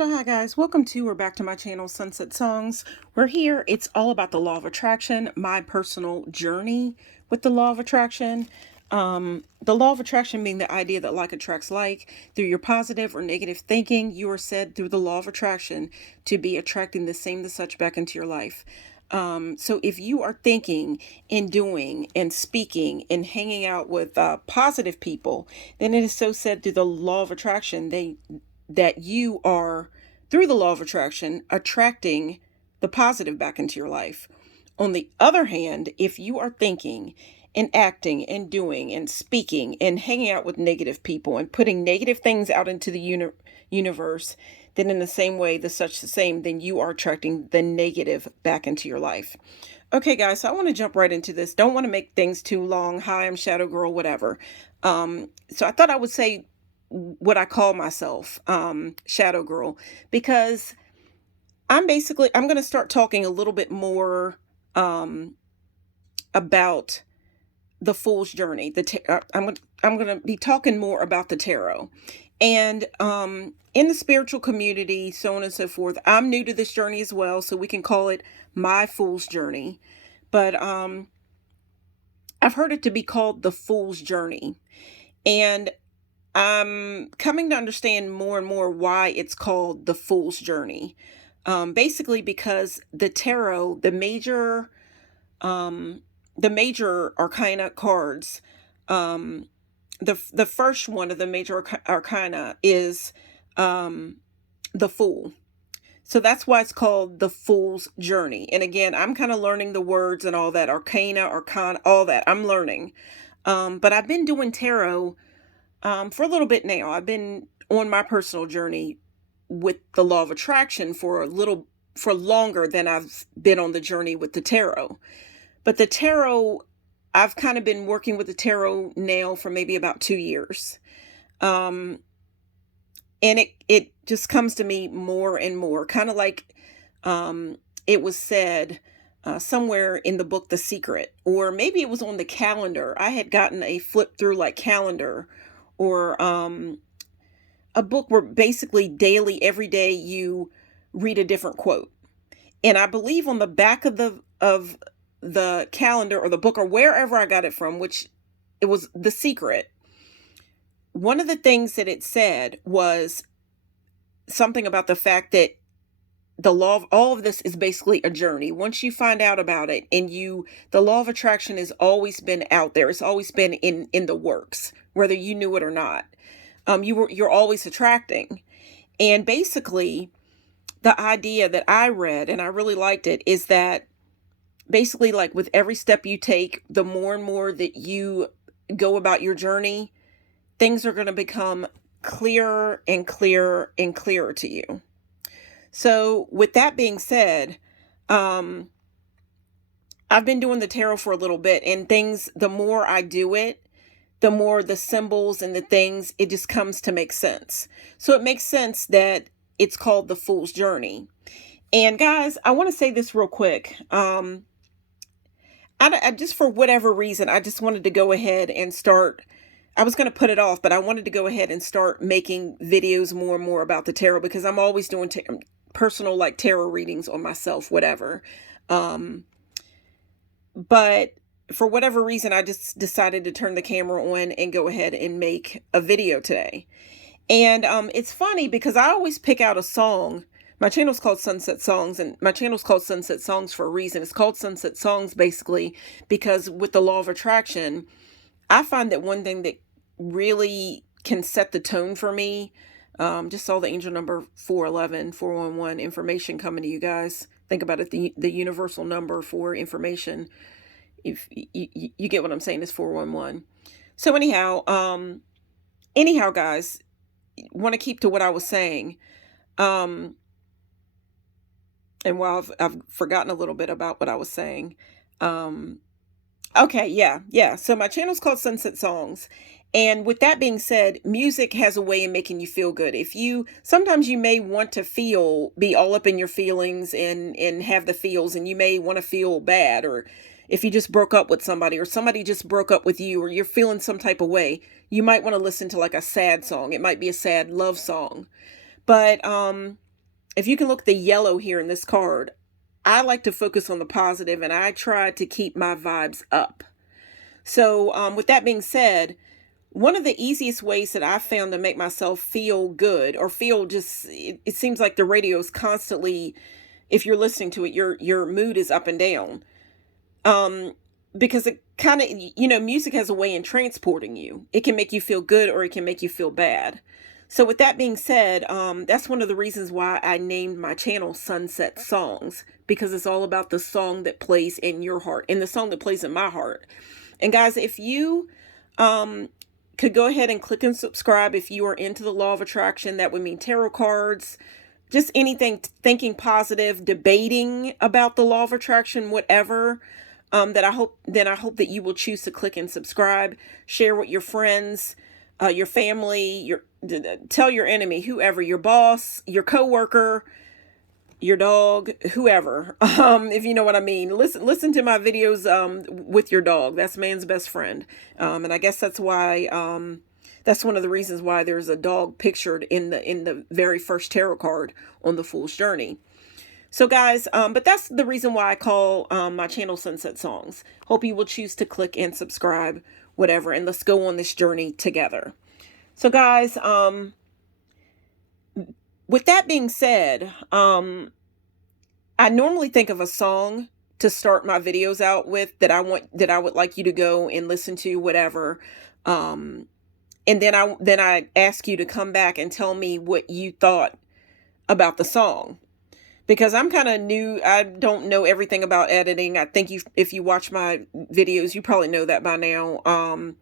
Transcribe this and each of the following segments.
So hi guys, welcome to or back to my channel, Sunset Songs. We're here. It's all about the law of attraction, my personal journey with the law of attraction. The law of attraction being the idea that like attracts like. Through your positive or negative thinking, you are said through the law of attraction to be attracting the same as such back into your life. So if you are thinking and doing and speaking and hanging out with positive people, then it is so said through the law of attraction that you are, through the law of attraction, attracting the positive back into your life. On the other hand, if you are thinking and acting and doing and speaking and hanging out with negative people and putting negative things out into the universe, then in the same way, the same, then you are attracting the negative back into your life. Okay, guys, so I want to jump right into this. Don't want to make things too long. Hi, I'm Shadow Girl, whatever. So I thought I would say what I call myself, Shadow Girl, because I'm going to start talking a little bit more about the Fool's Journey. I'm going to be talking more about the tarot, and in the spiritual community, so on and so forth. I'm new to this journey as well, so we can call it my Fool's Journey. But I've heard it to be called the Fool's Journey, and I'm coming to understand more and more why it's called the Fool's Journey. Basically, because the tarot, the major arcana cards, the first one of the major arcana is the Fool. So that's why it's called the Fool's Journey. And again, I'm kind of learning the words and all that, arcana, all that. I'm learning. But I've been doing tarot for a little bit now. I've been on my personal journey with the law of attraction for longer than I've been on the journey with the tarot. But the tarot, I've kind of been working with the tarot now for maybe about 2 years. And it just comes to me more and more, kind of like it was said somewhere in the book The Secret, or maybe it was on the calendar. I had gotten a flip through like calendar, or a book where basically daily, every day you read a different quote. And I believe on the back of the calendar or the book or wherever I got it from, which it was The Secret, one of the things that it said was something about the fact that the law of all of this is basically a journey. Once you find out about it, and the law of attraction has always been out there. It's always been in the works, whether you knew it or not. You're always attracting. And basically the idea that I read, and I really liked it, is that basically, like, with every step you take, the more and more that you go about your journey, things are going to become clearer and clearer and clearer to you. So with that being said, I've been doing the tarot for a little bit, and the more I do it, the more the symbols and the things, it just comes to make sense. So it makes sense that it's called the Fool's Journey. And guys, I want to say this real quick. I just, for whatever reason, I just wanted to go ahead and start. I was going to put it off, but I wanted to go ahead and start making videos more and more about the tarot, because I'm always doing personal, like, tarot readings on myself, whatever. But for whatever reason, I just decided to turn the camera on and go ahead and make a video today. And it's funny because I always pick out a song. My channel's called Sunset Songs, and my channel's called Sunset Songs for a reason. It's called Sunset Songs basically because with the law of attraction, I find that one thing that really can set the tone for me, just saw the angel number 411, 411 information coming to you guys. Think about it, the universal number for information. If you get what I'm saying, is 411. So anyhow, guys, want to keep to what I was saying. And while I've forgotten a little bit about what I was saying. Okay, yeah. So my channel's called Sunset Songs. And with that being said, music has a way of making you feel good. Sometimes you may want to be all up in your feelings and have the feels, and you may want to feel bad, or if you just broke up with somebody, or somebody just broke up with you, or you're feeling some type of way, you might want to listen to like a sad song. It might be a sad love song. But if you can look at the yellow here in this card, I like to focus on the positive and I try to keep my vibes up. So with that being said, one of the easiest ways that I've found to make myself feel good or feel just, it seems like the radio is constantly, if you're listening to it, your mood is up and down. Um, because it kind of, music has a way in transporting you. It can make you feel good or it can make you feel bad. So with that being said, that's one of the reasons why I named my channel Sunset Songs, because it's all about the song that plays in your heart and the song that plays in my heart. And guys, if you could go ahead and click and subscribe if you are into the law of attraction, that would mean tarot cards, just anything, thinking positive, debating about the law of attraction, whatever. That I hope that you will choose to click and subscribe, share with your friends, your family, tell your enemy, whoever, your boss, your coworker, your dog, whoever, if you know what I mean. Listen to my videos with your dog. That's man's best friend. And I guess that's why that's one of the reasons why there's a dog pictured in the very first tarot card on the Fool's Journey. So guys, but that's the reason why I call my channel Sunset Songs. Hope you will choose to click and subscribe, whatever, and let's go on this journey together. So guys, with that being said, I normally think of a song to start my videos out with that I would like you to go and listen to, whatever. And then I ask you to come back and tell me what you thought about the song. Because I'm kind of new, I don't know everything about editing. I think if you watch my videos, you probably know that by now.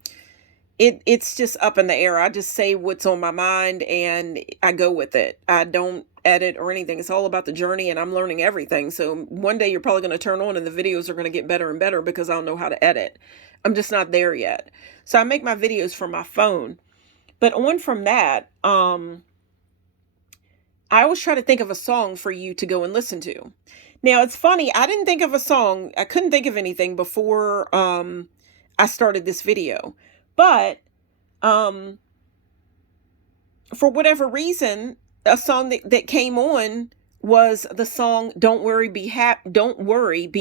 It's just up in the air. I just say what's on my mind and I go with it. I don't edit or anything. It's all about the journey and I'm learning everything. So one day you're probably going to turn on and the videos are going to get better and better because I don't know how to edit. I'm just not there yet. So I make my videos from my phone. But on from that, I always try to think of a song for you to go and listen to. Now, it's funny. I didn't think of a song. I couldn't think of anything before I started this video. But for whatever reason, a song that came on was the song Don't Worry, Be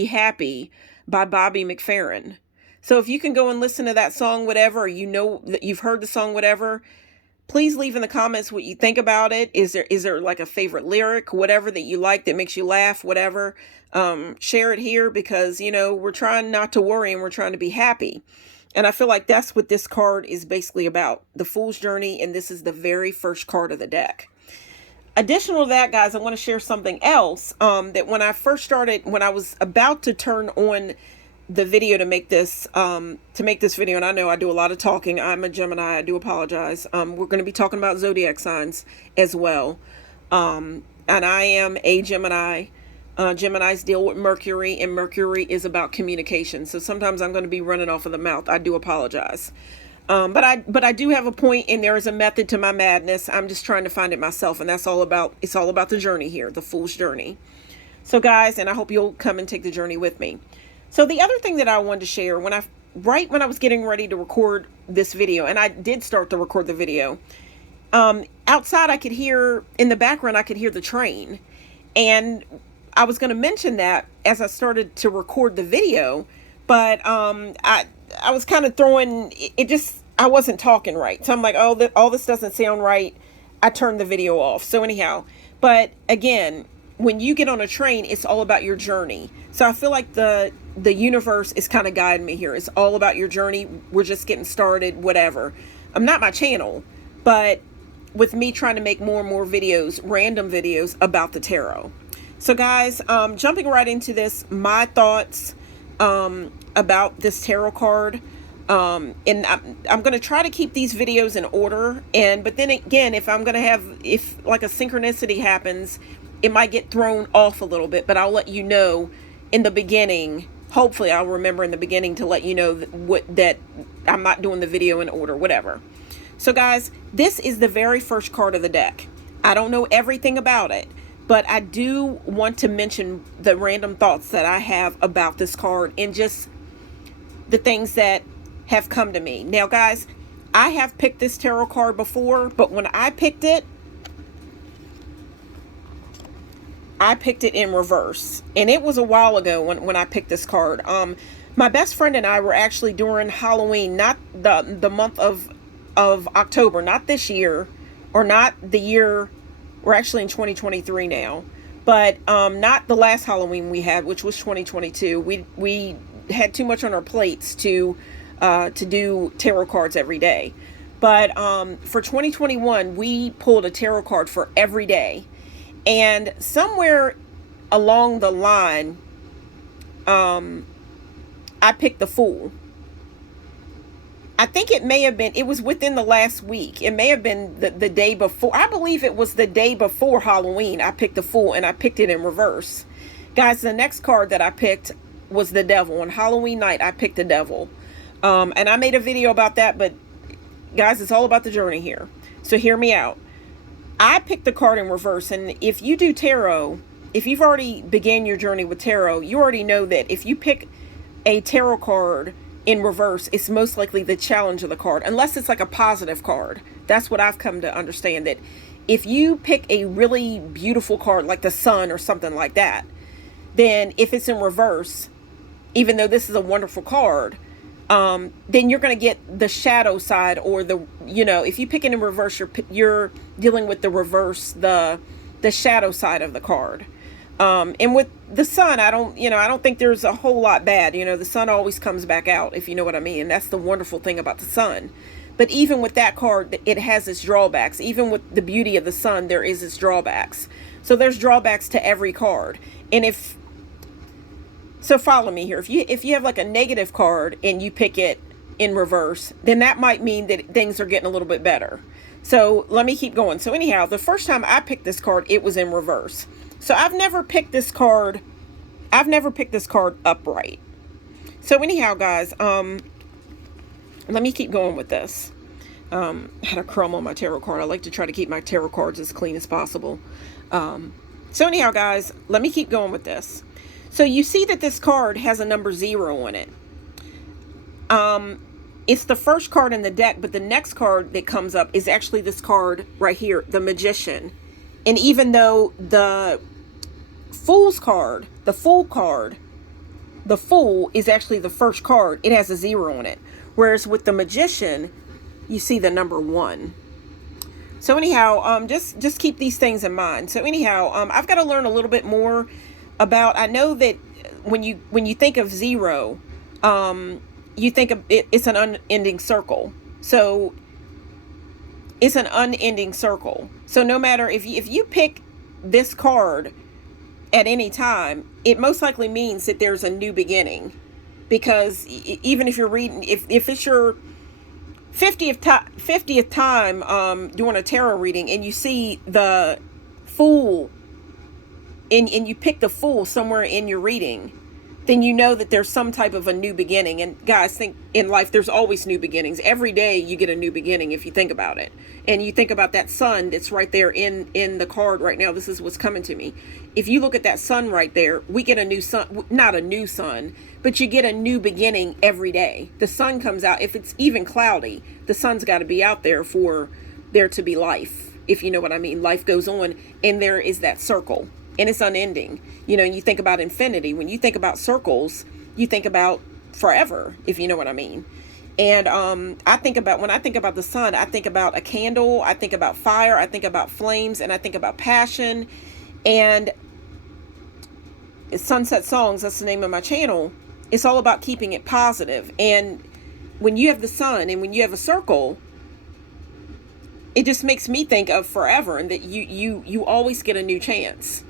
Happy by Bobby McFerrin. So if you can go and listen to that song, whatever, or you know that you've heard the song, whatever, please leave in the comments what you think about it. Is there like a favorite lyric, whatever that you like that makes you laugh, whatever. Share it here because, we're trying not to worry and we're trying to be happy. And I feel like that's what this card is basically about, the Fool's Journey, and this is the very first card of the deck. Additional to that, guys, I want to share something else that when I first started, when I was about to turn on the video to make this video, and I know I do a lot of talking. I'm a Gemini. I do apologize. We're going to be talking about zodiac signs as well. And I am a Gemini. Geminis deal with Mercury, and Mercury is about communication. So sometimes I'm going to be running off of the mouth. I do apologize. But I do have a point, and there is a method to my madness. I'm just trying to find it myself, and it's all about the journey here, the Fool's Journey. So guys, and I hope you'll come and take the journey with me. So the other thing that I wanted to share, right when I was getting ready to record this video, and I did start to record the video, outside I could hear, in the background, I could hear the train. And I was going to mention that as I started to record the video, but I was kind of throwing, I wasn't talking right. So I'm like, oh, all this doesn't sound right. I turned the video off. So anyhow, but again, when you get on a train, it's all about your journey. So I feel like the universe is kind of guiding me here. It's all about your journey. We're just getting started, whatever. I'm not my channel, but with me trying to make more and more videos, random videos about the tarot. So guys, jumping right into this, my thoughts about this tarot card. And I'm going to try to keep these videos in order. But then again, if like a synchronicity happens, it might get thrown off a little bit, but I'll let you know in the beginning. Hopefully I'll remember in the beginning to let you know that I'm not doing the video in order, whatever. So guys, this is the very first card of the deck. I don't know everything about it, but I do want to mention the random thoughts that I have about this card and just the things that have come to me. Now guys, I have picked this tarot card before, but when I picked it, I picked it in reverse, and it was a while ago when I picked this card. My best friend and I were actually during Halloween, not the month of October, not this year, or not the year. We're actually in 2023 now, but not the last Halloween we had, which was 2022. We had too much on our plates to do tarot cards every day. But for 2021, we pulled a tarot card for every day. And somewhere along the line, I picked the Fool. I think it may have been, it was within the last week. It may have been the day before. I believe it was the day before Halloween. I picked the Fool, and I picked it in reverse. Guys, the next card that I picked was the Devil. On Halloween night, I picked the Devil. And I made a video about that, but guys, it's all about the journey here. So hear me out. I picked the card in reverse, and if you do tarot, if you've already began your journey with tarot, you already know that if you pick a tarot card in reverse, it's most likely the challenge of the card, unless it's like a positive card. That's what I've come to understand, that if you pick a really beautiful card like the Sun or something like that, then if it's in reverse, even though this is a wonderful card, then you're going to get the shadow side, or the, if you pick it in reverse, you're dealing with the reverse, the shadow side of the card. And with the Sun, I don't think there's a whole lot bad. The Sun always comes back out, if you know what I mean. And that's the wonderful thing about the Sun. But even with that card, it has its drawbacks. Even with the beauty of the Sun, there is its drawbacks. So there's drawbacks to every card. And so follow me here. If you have like a negative card and you pick it in reverse, then that might mean that things are getting a little bit better. So let me keep going. So anyhow, the first time I picked this card, it was in reverse. So I've never picked this card upright. So anyhow, guys, let me keep going with this. Had a crumb on my tarot card. I like to try to keep my tarot cards as clean as possible. So anyhow, guys, let me keep going with this. So you see that this card has a number 0 on it. It's the first card in the deck, but the next card that comes up is actually this card right here, the Magician. And even though the Fool's card, the Fool is actually the first card, it has a 0 on it. Whereas with the Magician, you see the number 1. So anyhow, just keep these things in mind. So anyhow, I've got to learn a little bit more about, I know that when you think of 0, you think of it's an unending circle. So it's an unending circle. So no matter if you pick this card at any time, it most likely means that there's a new beginning. Because even if you're reading, if it's your 50th time doing a tarot reading, and you see the Fool, and you pick the Fool somewhere in your reading, then you know that there's some type of a new beginning. And guys, think in life, there's always new beginnings. Every day you get a new beginning if you think about it. And you think about that sun that's right there in the card right now. This is what's coming to me. If you look at that sun right there, we get a new sun, not a new sun, but you get a new beginning every day. The sun comes out. If it's even cloudy, the sun's got to be out there for there to be life, if you know what I mean. Life goes on, and there is that circle. And it's unending. And you think about infinity. When you think about circles, you think about forever, if you know what I mean. And when I think about the sun, I think about a candle, I think about fire, I think about flames, and I think about passion. And Sunset Songs, that's the name of my channel. It's all about keeping it positive. And when you have the sun and when you have a circle, it just makes me think of forever, and that you always get a new chance.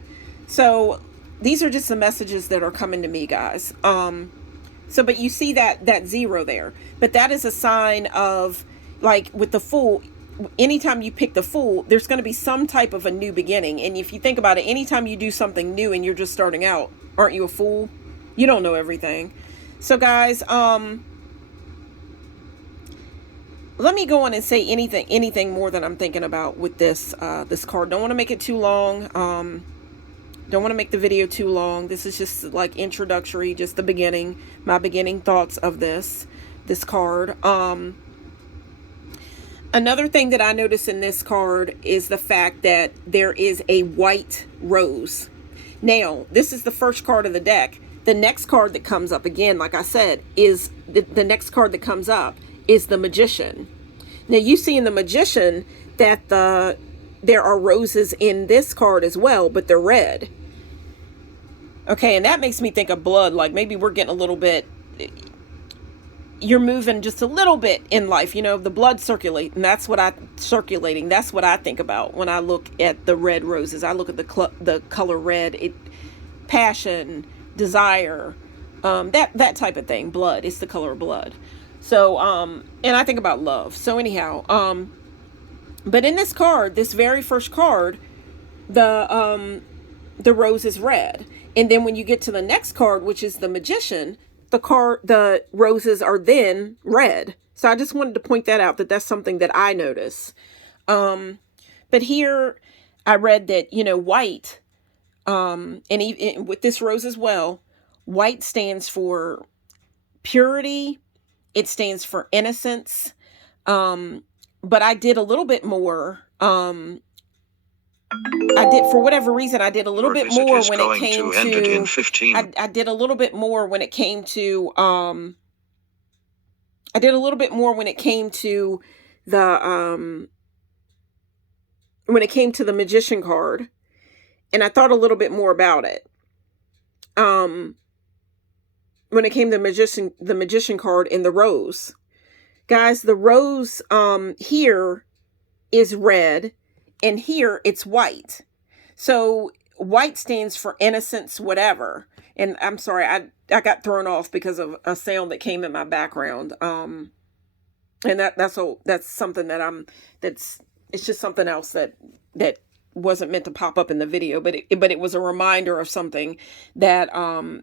So these are just the messages that are coming to me, guys. But you see that 0 there, but that is a sign of, like with the Fool, anytime you pick the Fool, there's going to be some type of a new beginning. And if you think about it, anytime you do something new and you're just starting out, aren't you a fool? You don't know everything. So guys, let me go on and say anything more than I'm thinking about with this card. Don't want to make it too long. Don't want to make the video too long. This is just like introductory, just the beginning, my beginning thoughts of this card. Another thing that I notice in this card is the fact that there is a white rose. Now, this is the first card of the deck. The next card that comes up, again, like I said, is the next card that comes up is the Magician. Now, you see in the Magician that there are roses in this card as well, but they're red. Okay, and that makes me think of blood. Like maybe we're getting a little bit, you're moving just a little bit in life, the blood circulating. That's what I think about when I look at the red roses. I look at the color red, passion, desire, that type of thing. Blood, it's the color of blood. So and I think about love. So anyhow, but in this card, this very first card, the rose is red. And then when you get to the next card, which is the Magician, the roses are then red. So I just wanted to point that out, that's something that I notice. But here I read that, white, and even with this rose as well, white stands for purity. It stands for innocence. But I did a little bit more. For whatever reason, I did a little bit more when it came to, I did a little bit more when it came to, I did a little bit more when it came to the, when it came to the Magician card, and I thought a little bit more about it. When it came to the Magician card in the rose, guys, the rose, here is red, and here it's white. So white stands for innocence, whatever. And I'm sorry, I got thrown off because of a sound that came in my background. And that's something it's just something else that wasn't meant to pop up in the video, but it was a reminder of something that I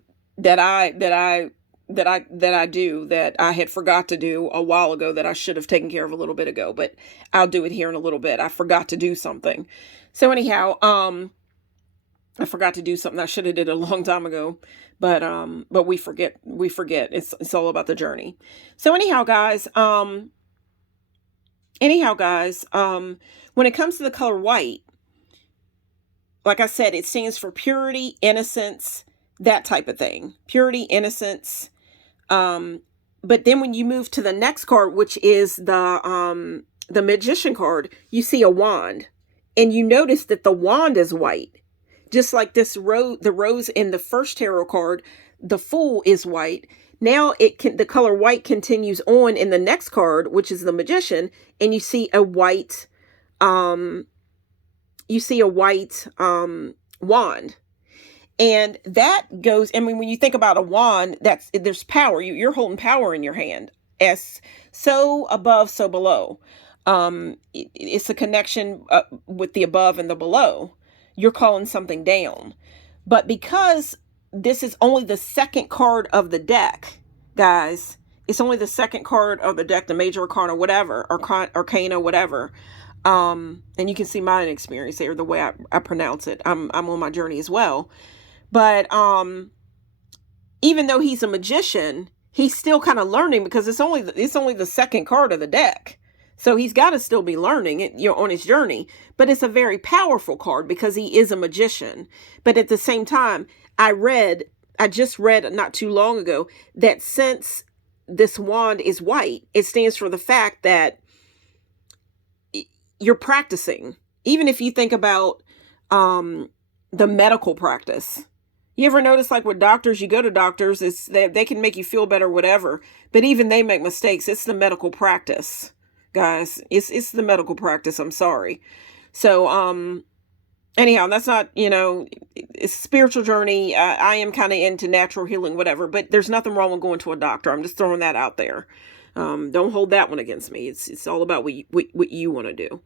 do that I had forgot to do a while ago, that I should have taken care of a little bit ago, but I'll do it here in a little bit. I forgot to do something. So anyhow, I forgot to do something I should have did a long time ago, but we forget. It's all about the journey. So anyhow, guys, when it comes to the color white, like I said, it stands for purity, innocence, that type of thing. Purity, innocence. But then when you move to the next card, which is the Magician card, you see a wand, and you notice that the wand is white. Just like the rose in the first tarot card, the Fool is white. Now the color white continues on in the next card, which is the Magician, and you see a white, wand. And that goes, I mean, when you think about a wand, there's power. You're holding power in your hand. As so above, so below. It's a connection with the above and the below. You're calling something down. But because this is only the second card of the deck, guys, it's only the second card of the deck, the major arcana, whatever, arcana, whatever. And you can see my experience there, the way I pronounce it. I'm on my journey as well. But even though he's a magician, he's still kind of learning, because it's only the second card of the deck. So he's got to still be learning it, on his journey. But it's a very powerful card because he is a magician. But at the same time, I just read not too long ago that since this wand is white, it stands for the fact that you're practicing. Even if you think about the medical practice. You ever notice, like with doctors, you go to doctors, they can make you feel better, whatever, but even they make mistakes. It's the medical practice, guys. It's the medical practice. I'm sorry. So, anyhow, that's not, it's a spiritual journey. I am kind of into natural healing, whatever, but there's nothing wrong with going to a doctor. I'm just throwing that out there. Don't hold that one against me. It's all about what you want to do.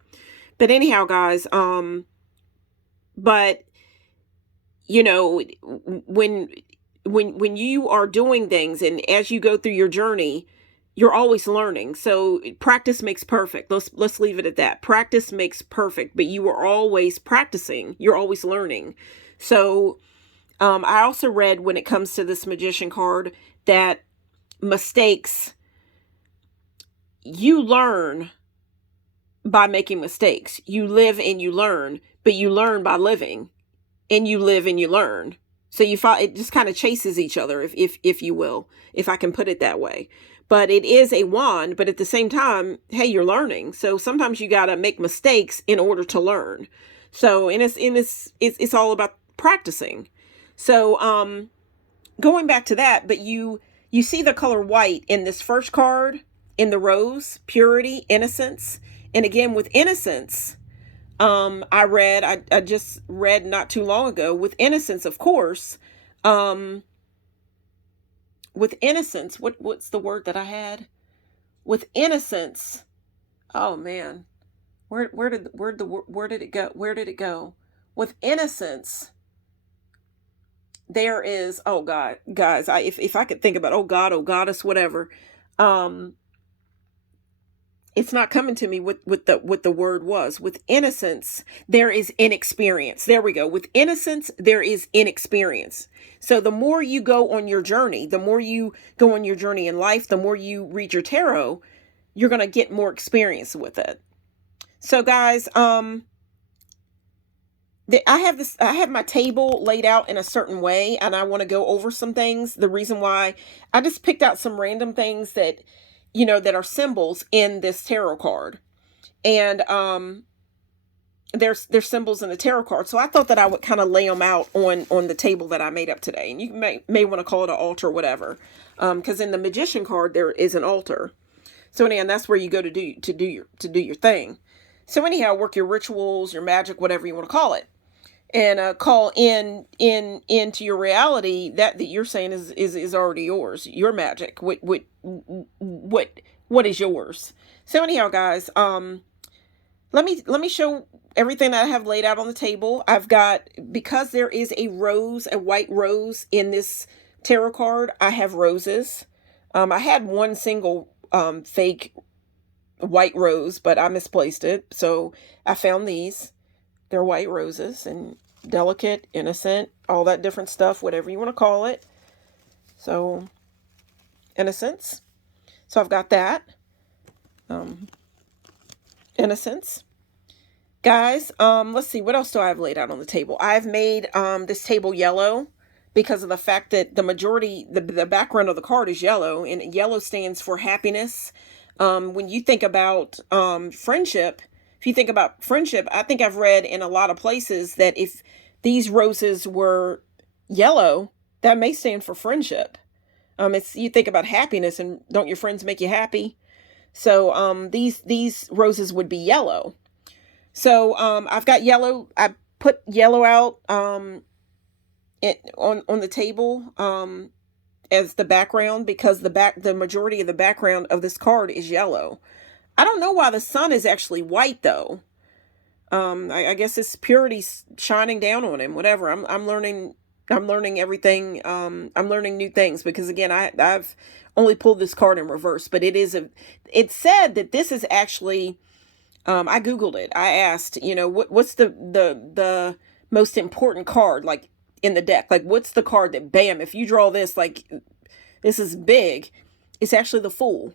But anyhow, guys, but when you are doing things, and as you go through your journey, you're always learning. So practice makes perfect. Let's leave it at that. Practice makes perfect, but you are always practicing. You're always learning. So I also read, when it comes to this Magician card, that mistakes, you learn by making mistakes. You live and you learn, but you learn by living. and you live and you learn. So it just kind of chases each other, if you will, if I can put it that way. But it is a wand, but at the same time, hey, you're learning. So sometimes you got to make mistakes in order to learn. So, and it's all about practicing. So, going back to that, but you see the color white in this first card, in the rose, purity, innocence. And again, with innocence, I just read not too long ago, with innocence, of course, um, with innocence, what's the word that I had? With innocence, oh man, where did it go? Where did it go? With innocence, there is, oh God, guys, if I could think about, oh God, oh goddess, whatever, um, it's not coming to me what the word was. With innocence, there is inexperience. There we go. With innocence, there is inexperience. So the more you go on your journey, the more you go on your journey in life, the more you read your tarot, you're going to get more experience with it. So guys, I have my table laid out in a certain way, and I want to go over some things. The reason why I just picked out some random things that, that are symbols in this tarot card. And there's symbols in the tarot card. So I thought that I would kind of lay them out on the table that I made up today. And you may want to call it an altar or whatever. Because in the Magician card there is an altar. So anyhow, that's where you go to do your thing. So anyhow, work your rituals, your magic, whatever you want to call it. And call into your reality that you're saying is already yours. Your magic. What is yours? So anyhow, guys, let me show everything that I have laid out on the table. I've got, because there is a white rose in this tarot card, I have roses. I had one single fake white rose, but I misplaced it. So I found these. They're white roses, and delicate, innocent, all that different stuff, whatever you want to call it. So, innocence. So I've got that. Innocence. Guys, let's see, what else do I have laid out on the table? I've made this table yellow because of the fact that the majority, the background of the card is yellow, and yellow stands for happiness. When you think about friendship, if you think about friendship, I think I've read in a lot of places that if these roses were yellow, that may stand for friendship. You think about happiness, and don't your friends make you happy? So these roses would be yellow. So I've got yellow. I put yellow out on the table as the background, because the majority of the background of this card is yellow. I don't know why the sun is actually white though. I guess it's purity shining down on him. Whatever. I'm learning everything. I'm learning new things, because again, I've only pulled this card in reverse, but it said that this is actually, I Googled it. I asked, what's the most important card, like in the deck? Like, what's the card that, bam, if you draw this, like, this is big. It's actually the Fool.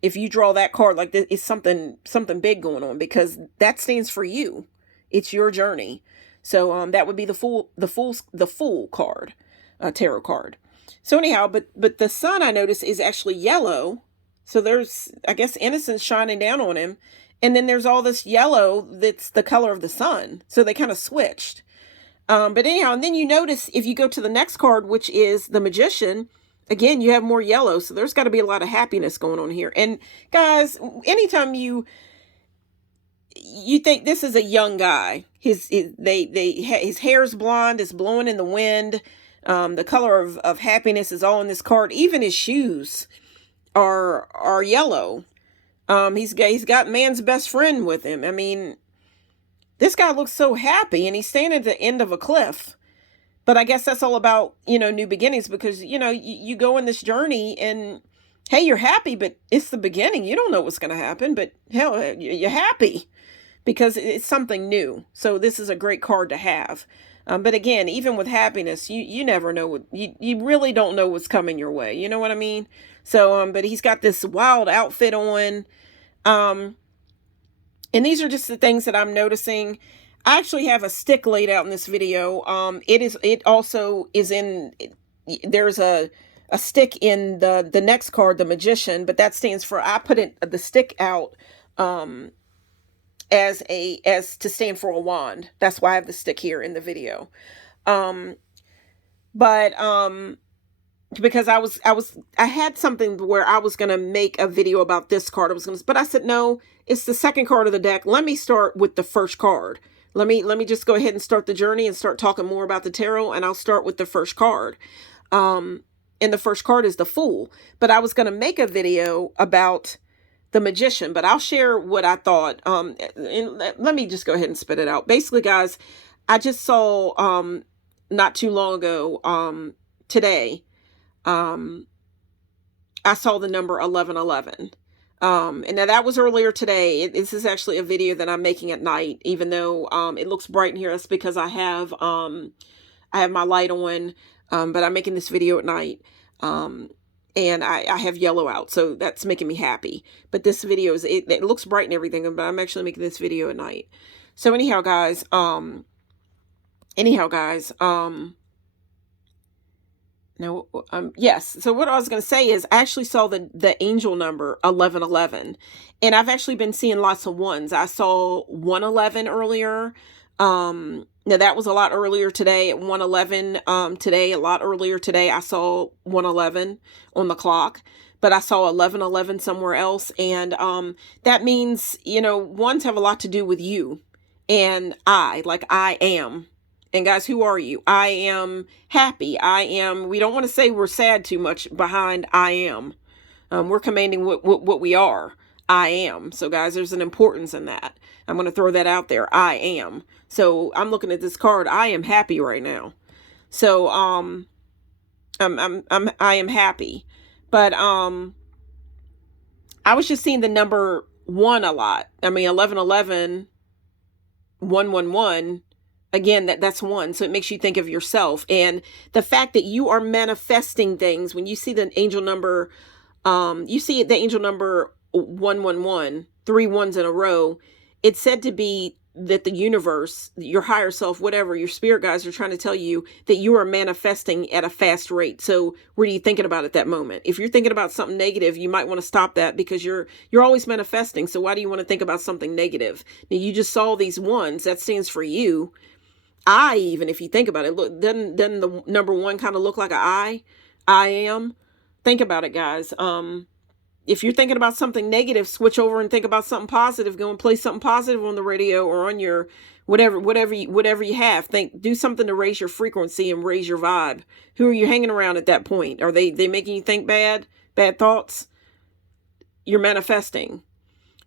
If you draw that card, like, this, it's something big going on, because that stands for you. It's your journey. So that would be the Fool card, tarot card. So anyhow, but the sun, I notice, is actually yellow. So there's, I guess, innocence shining down on him, and then there's all this yellow that's the color of the sun. So they kind of switched. But anyhow, and then you notice if you go to the next card, which is the Magician. Again, you have more yellow, so there's got to be a lot of happiness going on here. And guys, anytime you think this is a young guy, his hair's blonde, it's blowing in the wind. The color of happiness is all in this card. Even his shoes are yellow. He's got man's best friend with him. I mean, this guy looks so happy, and he's standing at the end of a cliff. But I guess that's all about, new beginnings, because, you go in this journey and, hey, you're happy, but it's the beginning. You don't know what's going to happen, but hell, you're happy because it's something new. So this is a great card to have. But again, even with happiness, you never know you really don't know what's coming your way. You know what I mean? So, but he's got this wild outfit on. And these are just the things that I'm noticing. I actually have a stick laid out in this video. It also is in, there's a stick in the next card, the Magician, but that stands for, I put it, the stick out, um, as to stand for a wand. That's why I have the stick here in the video. Um, but because I had something where I was gonna make a video about this card. But I said no. It's the second card of the deck. Let me start with the first card. Let me just go ahead and start the journey and start talking more about the tarot. And I'll start with the first card. And the first card is the Fool. But I was gonna make a video about the Magician. But I'll share what I thought. And let me just go ahead and spit it out. Basically, guys, I just saw not too long ago today. I saw the number 1111. And now that was earlier today. This is actually a video that I'm making at night, even though it looks bright in here. That's because I have my light on, but I'm making this video at night. And I have yellow out, so that's making me happy. But this video it looks bright and everything, but I'm actually making this video at night. So anyhow, guys, now, yes. So what I was going to say is I actually saw the angel number 1111, and I've actually been seeing lots of ones. I saw 111 earlier. Now that was a lot earlier today at 111. Today, a lot earlier today, I saw 111 on the clock, but I saw 1111 somewhere else. And, that means, ones have a lot to do with you and I am. And guys, who are you? I am happy. We don't want to say we're sad too much behind I am. We're commanding what we are. I am. So guys, there's an importance in that. I'm going to throw that out there. I am. So I'm looking at this card. I am happy right now. So, I am happy. But, I was just seeing the number 1 a lot. I mean, 1111, 111. Again, that's 1. So it makes you think of yourself. And the fact that you are manifesting things, when you see the angel number, you see the angel number 111, 3 ones in a row, it's said to be that the universe, your higher self, whatever, your spirit guides are trying to tell you that you are manifesting at a fast rate. So what are you thinking about at that moment? If you're thinking about something negative, you might want to stop that, because you're always manifesting. So why do you want to think about something negative? Now, you just saw these ones. That stands for you. Even if you think about it, look, doesn't the number 1 kind of look like an I am? Think about it, guys. If you're thinking about something negative, switch over and think about something positive. Go and play something positive on the radio or on your whatever you have. Do something to raise your frequency and raise your vibe. Who are you hanging around at that point? Are they making you think bad thoughts? You're manifesting.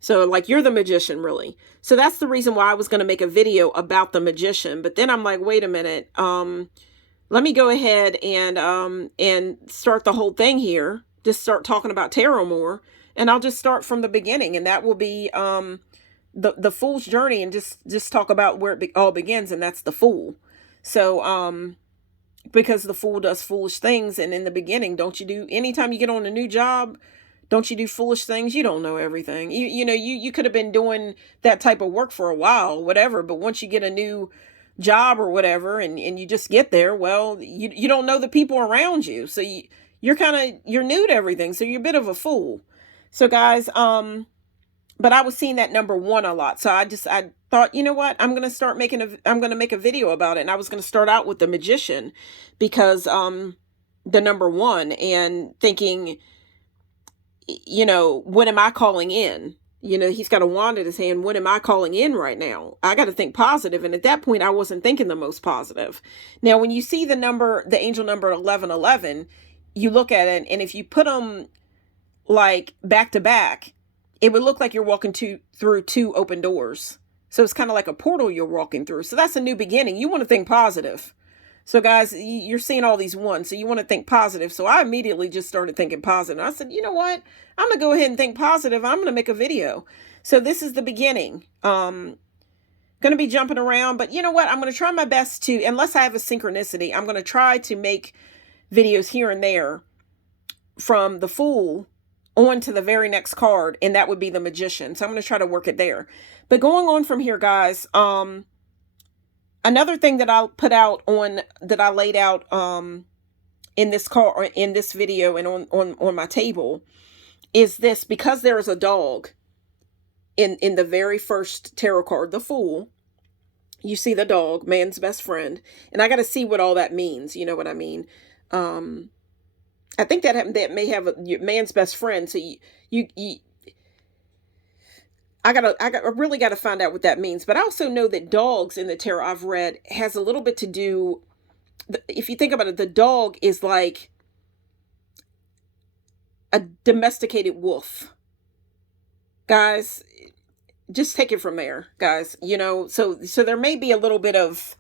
So like, you're the magician, really. So that's the reason why I was going to make a video about the magician. But then I'm like, wait a minute. Let me go ahead and start the whole thing here. Just start talking about tarot more. And I'll just start from the beginning. And that will be the Fool's journey. And just talk about where it all begins. And that's the Fool. So because the Fool does foolish things. And in the beginning, anytime you get on a new job, don't you do foolish things? You don't know everything. You could have been doing that type of work for a while, whatever. But once you get a new job or whatever, and you just get there, well, you don't know the people around you. So you're new to everything. So you're a bit of a fool. So guys, but I was seeing that number 1 a lot. So I thought, you know what? I'm going to make a video about it. And I was going to start out with the magician, because, the number 1, and thinking, what am I calling in? He's got a wand in his hand. What am I calling in right now? I got to think positive. And at that point, I wasn't thinking the most positive. Now, when you see the angel number 1111, you look at it, and if you put them like back to back, it would look like you're walking through 2 open doors. So it's kind of like a portal you're walking through. So that's a new beginning. You want to think positive. So guys, you're seeing all these ones, so you want to think positive. So I immediately just started thinking positive. I said, you know what? I'm going to go ahead and think positive. I'm going to make a video. So this is the beginning. Going to be jumping around, but you know what? I'm going to try my best to, unless I have a synchronicity, I'm going to try to make videos here and there from the Fool on to the very next card, and that would be the Magician. So I'm going to try to work it there. But going on from here, guys, Another thing that I put out on that I laid out in this car or in this video and on my table is this: because there is a dog in the very first tarot card, the Fool. You see the dog, man's best friend, and I got to see what all that means. You know what I mean? I think that may have a man's best friend. So you I really got to find out what that means. But I also know that dogs in the tarot I've read has a little bit to do. If you think about it, the dog is like a domesticated wolf. Guys, just take it from there, guys. So there may be a little bit of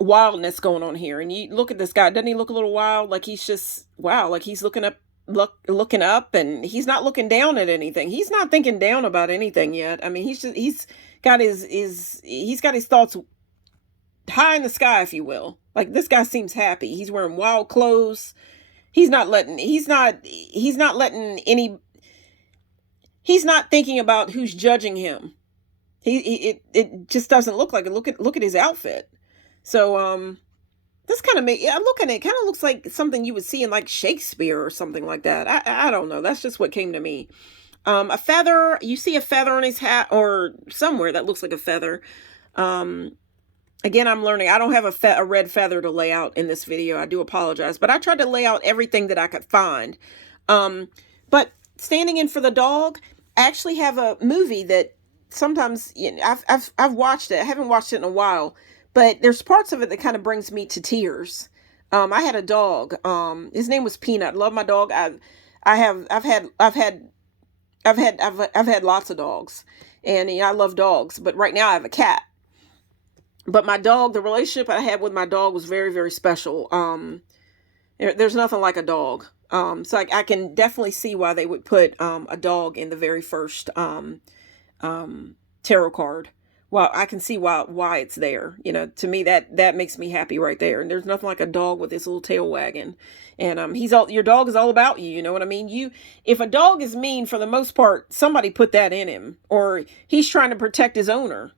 wildness going on here. And you look at this guy, doesn't he look a little wild? Like he's just wow, like he's looking up, and he's not looking down at anything. He's not thinking down about anything yet. I mean, he's got he's got his thoughts high in the sky, if you will. Like this guy seems happy. He's wearing wild clothes. He's not thinking about who's judging him. It just doesn't look like it. Look at his outfit. So this kind of look at it, kind of looks like something you would see in like Shakespeare or something like that. I don't know. That's just what came to me. A feather. You see a feather on his hat or somewhere that looks like a feather. Again, I'm learning. I don't have a red feather to lay out in this video. I do apologize, but I tried to lay out everything that I could find. But standing in for the dog, I actually have a movie that sometimes I've watched it. I haven't watched it in a while, but there's parts of it that kind of brings me to tears. I had a dog. His name was Peanut. Love my dog. I've had lots of dogs, and I love dogs. But right now I have a cat. But my dog, the relationship I had with my dog was very, very special. There's nothing like a dog. So I can definitely see why they would put a dog in the very first tarot card. Well, I can see why it's there. To me that makes me happy right there. And there's nothing like a dog with his little tail wagging. And your dog is all about you. You know what I mean? If a dog is mean, for the most part, somebody put that in him, or he's trying to protect his owner.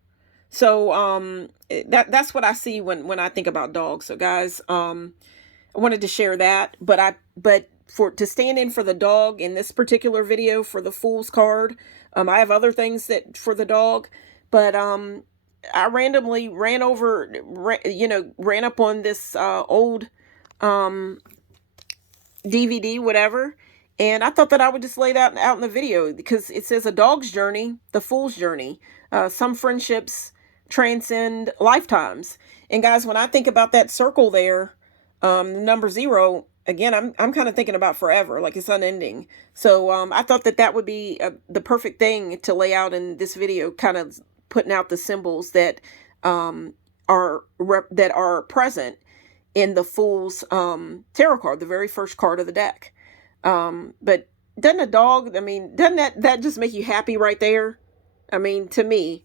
So that's what I see when I think about dogs. So guys, I wanted to share that, but to stand in for the dog in this particular video for the Fool's card, I have other things that for the dog, but I randomly ran up on this old DVD, whatever, and I thought that I would just lay that out in the video because it says a dog's journey, the Fool's journey. Some friendships transcend lifetimes. And guys, when I think about that circle there, number 0, again, I'm kind of thinking about forever, like it's unending. So I thought that would be the perfect thing to lay out in this video, kind of putting out the symbols that are present in the Fool's tarot card, the very first card of the deck. But doesn't a dog, doesn't that just make you happy right there? To me,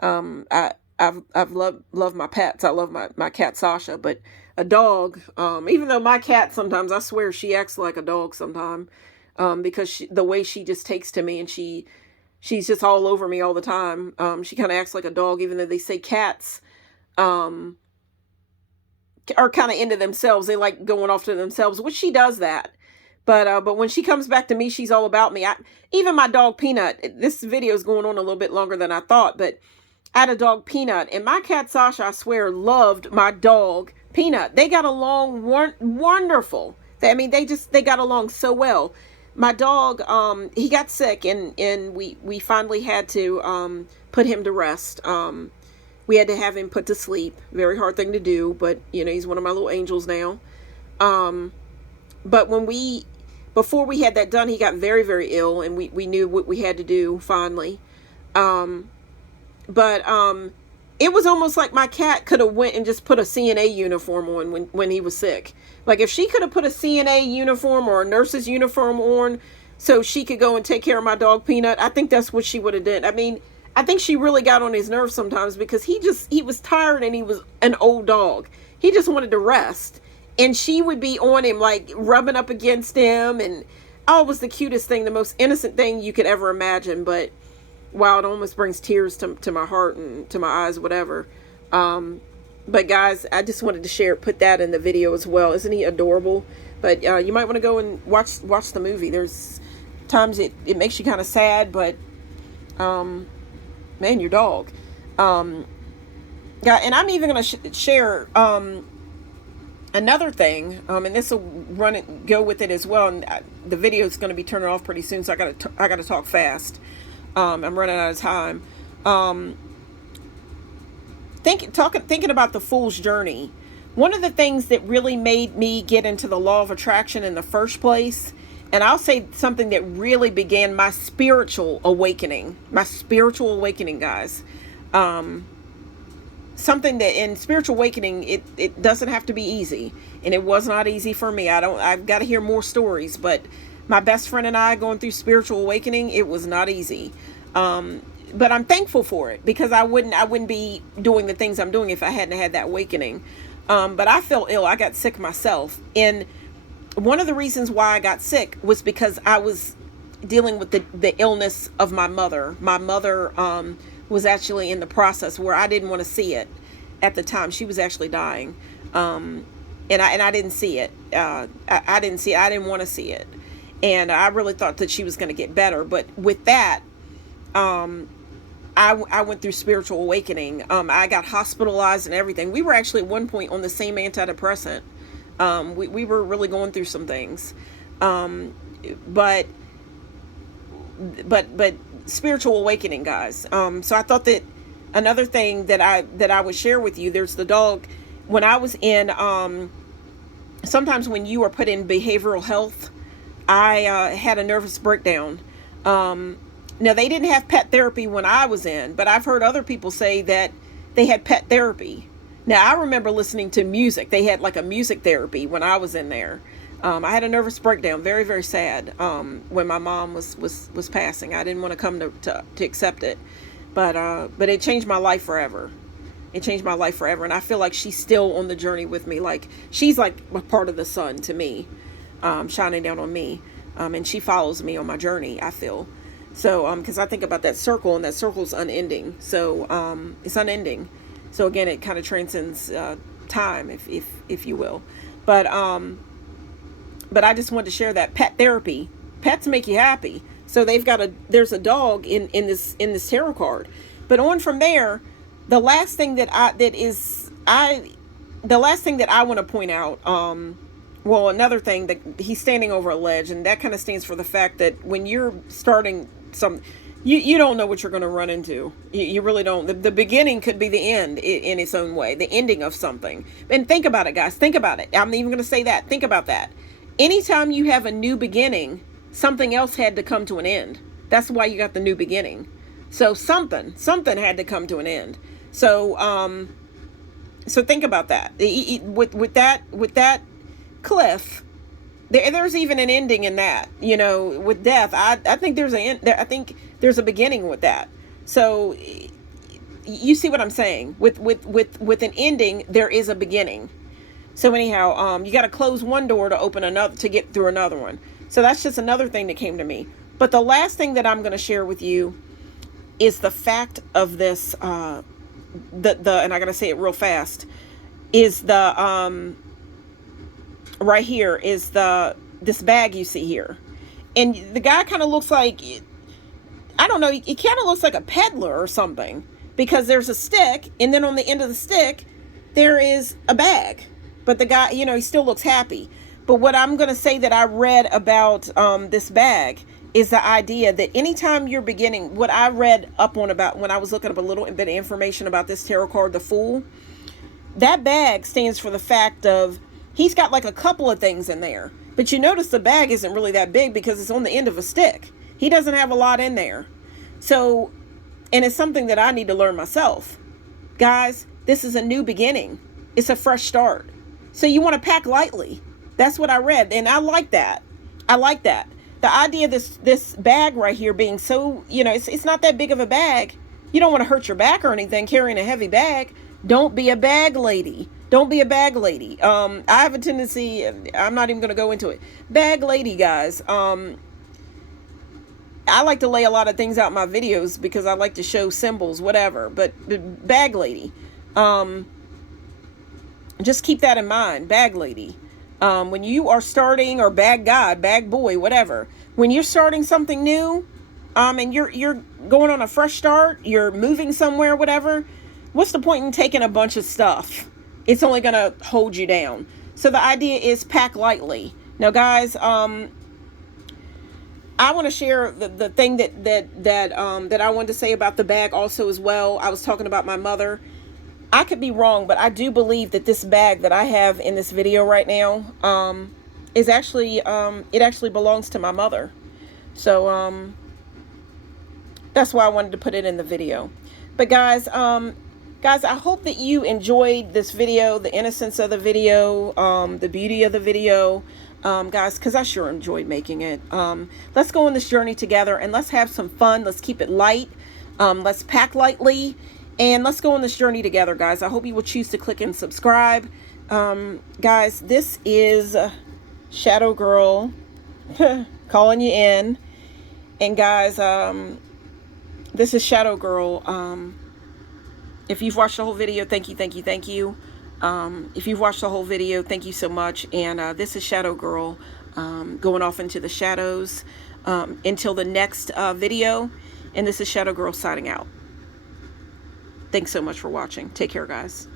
I've loved my pets. I love my cat Sasha, but a dog, even though my cat sometimes, I swear she acts like a dog sometimes, because the way she just takes to me, and she's just all over me all the time. She kind of acts like a dog, even though they say cats are kind of into themselves. They like going off to themselves, which she does that. But when she comes back to me, she's all about me. Even my dog Peanut, this video is going on a little bit longer than I thought, but I had a dog Peanut, and my cat Sasha, I swear, loved my dog Peanut. They got along wonderful. They got along so well. My dog, he got sick, and we finally had to put him to rest. We had to have him put to sleep. Very hard thing to do, but he's one of my little angels now. But before we had that done, he got very, very ill, and we knew what we had to do finally. But it was almost like my cat could have went and just put a CNA uniform on when he was sick. Like if she could have put a CNA uniform or a nurse's uniform on so she could go and take care of my dog Peanut, I think that's what she would have did. I think she really got on his nerves sometimes because he was tired, and he was an old dog. He just wanted to rest. And she would be on him, like rubbing up against him, and it was the cutest thing, the most innocent thing you could ever imagine. But wow, it almost brings tears to my heart and to my eyes, whatever. Um, but guys, I just wanted to put that in the video as well. Isn't he adorable? But you might want to go and watch the movie. There's times it makes you kind of sad, but man, your dog. Um, yeah, and I'm even gonna share another thing, and this will go with it as well. And the video is going to be turning off pretty soon, so I gotta talk fast. I'm running out of time. Um, thinking about the fool's journey. One of the things that really made me get into the law of attraction in the first place, and I'll say something that really began my spiritual awakening. My spiritual awakening, guys. Something that in spiritual awakening, it doesn't have to be easy, and it was not easy for me. I've got to hear more stories, but my best friend and I going through spiritual awakening, it was not easy. But I'm thankful for it, because I wouldn't be doing the things I'm doing if I hadn't had that awakening. But I felt ill. I got sick myself, and one of the reasons why I got sick was because I was dealing with the illness of my mother. My mother was actually in the process where I didn't want to see it at the time. She was actually dying, and I didn't see it. I didn't see it. I didn't want to see it, and I really thought that she was going to get better. But with that, I went through spiritual awakening. I got hospitalized and everything. We were actually at one point on the same antidepressant. We were really going through some things, but spiritual awakening, guys. So I thought that another thing that I would share with you. There's the dog. When I was in, sometimes when you are put in behavioral health, I had a nervous breakdown. Now, they didn't have pet therapy when I was in, but I've heard other people say that they had pet therapy. Now, I remember listening to music. They had like a music therapy when I was in there. I had a nervous breakdown, very, very sad, when my mom was passing. I didn't want to come to accept it, but it changed my life forever. It changed my life forever, and I feel like she's still on the journey with me. Like, she's like a part of the sun to me, shining down on me, and she follows me on my journey, I feel. So, because I think about that circle, and that circle's unending. So, it's unending. So again, it kind of transcends time, if you will. But I just wanted to share that pet therapy. Pets make you happy. So there's a dog in this tarot card. But on from there, the last thing that I want to point out, well, another thing, that he's standing over a ledge, and that kind of stands for the fact that when you're starting you don't know what you're going to run into. You really don't. The beginning could be the end in its own way, the ending of something. And think about it, guys. Think about it. I'm even going to say that. Think about that. Anytime you have a new beginning, something else had to come to an end. That's why you got the new beginning. So something had to come to an end. So so think about that. With that cliff, there's even an ending in that. With death, I think there's I think there's a beginning with that. So you see what I'm saying? With an ending, there is a beginning. So anyhow, you got to close one door to open another, to get through another one. So that's just another thing that came to me. But the last thing that I'm going to share with you is the fact of this. And I got to say it real fast. Is the right here is this bag you see here, and the guy kind of looks like, I don't know. He kind of looks like a peddler or something, because there's a stick, and then on the end of the stick, there is a bag. But the guy, he still looks happy. But what I'm going to say that I read about this bag is the idea that anytime you're beginning, what I read up on about when I was looking up a little bit of information about this tarot card, the Fool, that bag stands for the fact of, he's got like a couple of things in there. But you notice the bag isn't really that big because it's on the end of a stick. He doesn't have a lot in there. So, and it's something that I need to learn myself. Guys, this is a new beginning. It's a fresh start. So you want to pack lightly. That's what I read. And I like that. I like that. The idea of this bag right here being so, it's not that big of a bag. You don't want to hurt your back or anything carrying a heavy bag. Don't be a bag lady. Don't be a bag lady. I have a tendency, I'm not even going to go into it. Bag lady, guys. I like to lay a lot of things out in my videos because I like to show symbols, whatever. But bag lady. Just keep that in mind, bag lady. When you are starting, or bag guy, bag boy, whatever, when you're starting something new, and you're going on a fresh start, you're moving somewhere, whatever, what's the point in taking a bunch of stuff? It's only gonna hold you down. So the idea is pack lightly. Now, guys, I want to share the thing that I wanted to say about the bag also as well. I was talking about my mother. I could be wrong, but I do believe that this bag that I have in this video right now is actually it actually belongs to my mother. So that's why I wanted to put it in the video. But guys, I hope that you enjoyed this video, the innocence of the video, the beauty of the video, guys, because I sure enjoyed making it. Let's go on this journey together and let's have some fun. Let's keep it light. Let's pack lightly. And let's go on this journey together, guys. I hope you will choose to click and subscribe. Guys, this is Shadow Girl calling you in. And guys, this is Shadow Girl. If you've watched the whole video, thank you, thank you, thank you. If you've watched the whole video, thank you so much. And this is Shadow Girl going off into the shadows until the next video. And this is Shadow Girl signing out. Thanks so much for watching. Take care, guys.